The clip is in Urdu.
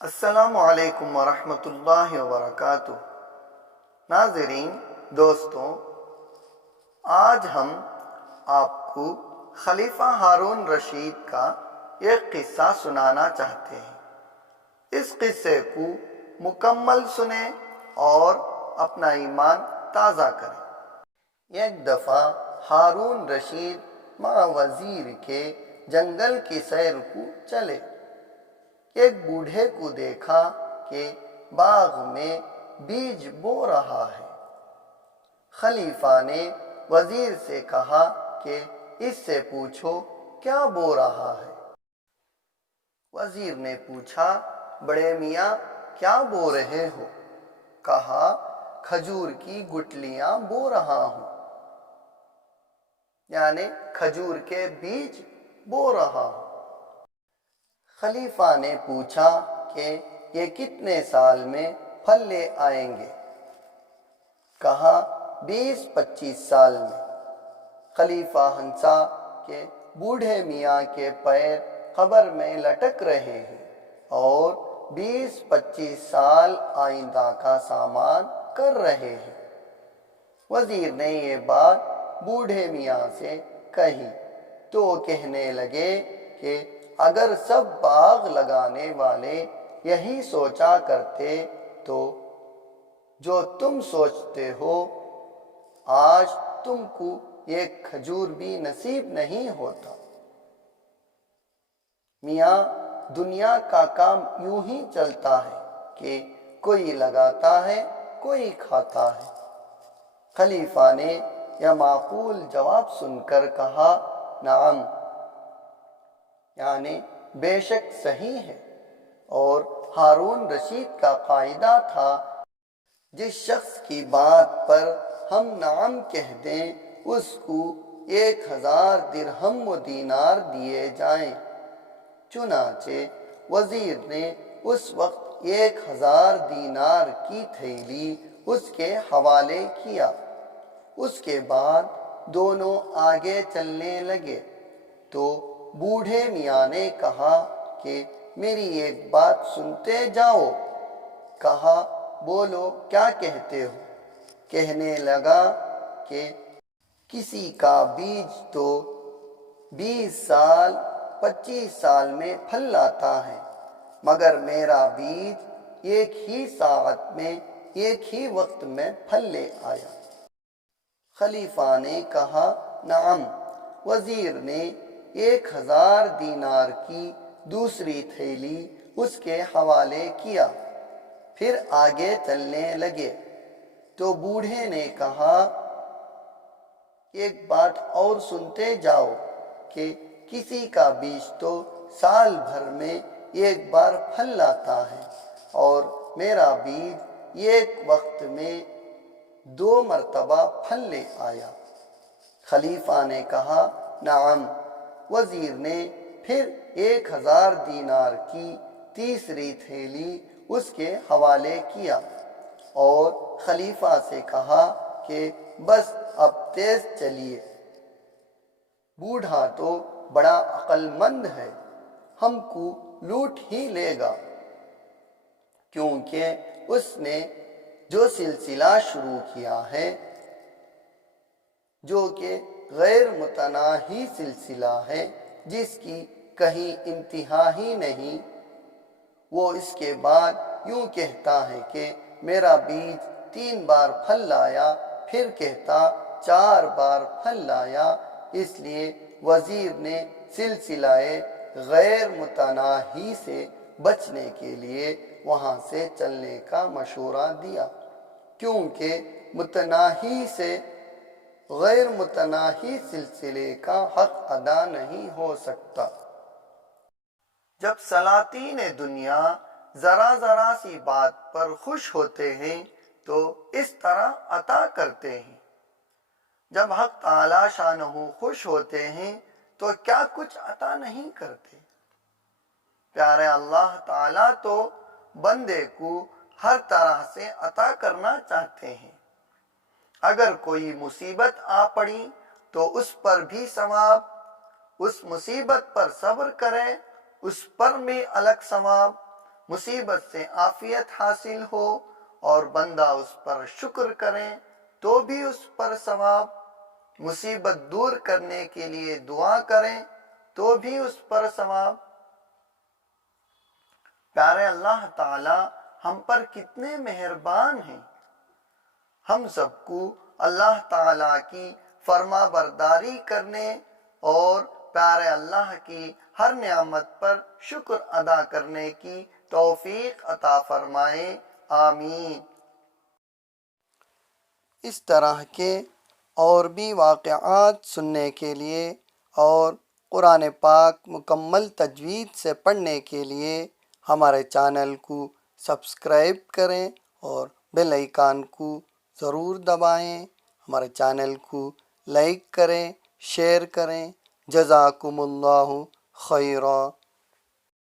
السلام علیکم ورحمۃ اللہ وبرکاتہ۔ ناظرین، دوستوں، آج ہم آپ کو خلیفہ ہارون رشید کا ایک قصہ سنانا چاہتے ہیں۔ اس قصے کو مکمل سنیں اور اپنا ایمان تازہ کریں۔ ایک دفعہ ہارون رشید مع وزیر کے جنگل کی سیر کو چلے۔ ایک بوڑھے کو دیکھا کہ باغ میں بیج بو رہا ہے۔ خلیفہ نے وزیر سے کہا کہ اس سے پوچھو کیا بو رہا ہے۔ وزیر نے پوچھا، بڑے میاں کیا بو رہے ہو؟ کہا، کھجور کی گٹلیاں بو رہا ہوں، یعنی کھجور کے بیج بو رہا ہوں۔ خلیفہ نے پوچھا کہ یہ کتنے سال میں پھل لے آئیں گے؟ کہا، 20-25 سال میں۔ خلیفہ ہنسا کہ بوڑھے میاں کے پیر قبر میں لٹک رہے ہیں اور 20-25 سال آئندہ کا سامان کر رہے ہیں۔ وزیر نے یہ بات بوڑھے میاں سے کہی تو کہنے لگے کہ اگر سب باغ لگانے والے یہی سوچا کرتے تو جو تم سوچتے ہو، آج تم کو ایک کھجور بھی نصیب نہیں ہوتا۔ میاں، دنیا کا کام یوں ہی چلتا ہے کہ کوئی لگاتا ہے، کوئی کھاتا ہے۔ خلیفہ نے یہ معقول جواب سن کر کہا، نعم، یعنی بے شک صحیح ہے۔ اور ہارون رشید کا قاعدہ تھا، جس شخص کی بات پر ہم نعم کہہ دیں اس کو 1000 درہم و دینار دیے جائیں۔ چنانچہ وزیر نے اس وقت 1000 دینار کی تھیلی اس کے حوالے کیا۔ اس کے بعد دونوں آگے چلنے لگے تو بوڑھے میاں نے کہا کہ میری ایک بات سنتے جاؤ۔ کہا، بولو کیا کہتے ہو؟ کہنے لگا کہ کسی کا بیج تو 20 سال 25 سال میں پھل لاتا ہے، مگر میرا بیج ایک ہی ساعت میں ایک ہی وقت میں پھل لے آیا۔ خلیفہ نے کہا، نعم۔ وزیر نے 1000 دینار کی دوسری تھیلی اس کے حوالے کیا، پھر آگے چلنے لگے تو بوڑھے نے کہا، ایک بات اور سنتے جاؤ کہ کسی کا بیج تو سال بھر میں ایک بار پھل لاتا ہے اور میرا بیج ایک وقت میں 2 مرتبہ پھل لے آیا۔ خلیفہ نے کہا، نعم۔ وزیر نے پھر 1000 دینار کی تیسری تھیلی اس کے حوالے کیا اور خلیفہ سے کہا کہ بس اب تیز چلیے، بوڑھا تو بڑا عقل مند ہے، ہم کو لوٹ ہی لے گا، کیونکہ اس نے جو سلسلہ شروع کیا ہے، جو کہ غیر متناہی سلسلہ ہے، جس کی کہیں انتہا ہی نہیں، وہ اس کے بعد یوں کہتا ہے کہ میرا بیج 3 بار پھل لایا، پھر کہتا 4 بار پھل لایا۔ اس لیے وزیر نے سلسلہ غیر متناہی سے بچنے کے لیے وہاں سے چلنے کا مشورہ دیا، کیونکہ متناہی سے غیر متناہی سلسلے کا حق ادا نہیں ہو سکتا۔ جب سلاطین دنیا ذرا ذرا سی بات پر خوش ہوتے ہیں تو اس طرح عطا کرتے ہیں، جب حق تعالی شانہ خوش ہوتے ہیں تو کیا کچھ عطا نہیں کرتے۔ پیارے اللہ تعالیٰ تو بندے کو ہر طرح سے عطا کرنا چاہتے ہیں۔ اگر کوئی مصیبت آ پڑی تو اس پر بھی ثواب، اس مصیبت پر صبر کرے اس پر بھی الگ ثواب، مصیبت سے عافیت حاصل ہو اور بندہ اس پر شکر کرے تو بھی اس پر ثواب، مصیبت دور کرنے کے لیے دعا کریں تو بھی اس پر ثواب۔ پیارے اللہ تعالی ہم پر کتنے مہربان ہیں، ہم سب کو اللہ تعالی کی فرما برداری کرنے اور پیارے اللہ کی ہر نعمت پر شکر ادا کرنے کی توفیق عطا فرمائے، آمین۔ اس طرح کے اور بھی واقعات سننے کے لیے اور قرآن پاک مکمل تجوید سے پڑھنے کے لیے ہمارے چینل کو سبسکرائب کریں اور بیل آئیکن کو ضرور دبائیں، ہمارے چینل کو لائک کریں، شیئر کریں۔ جزاکم اللہ خیرا۔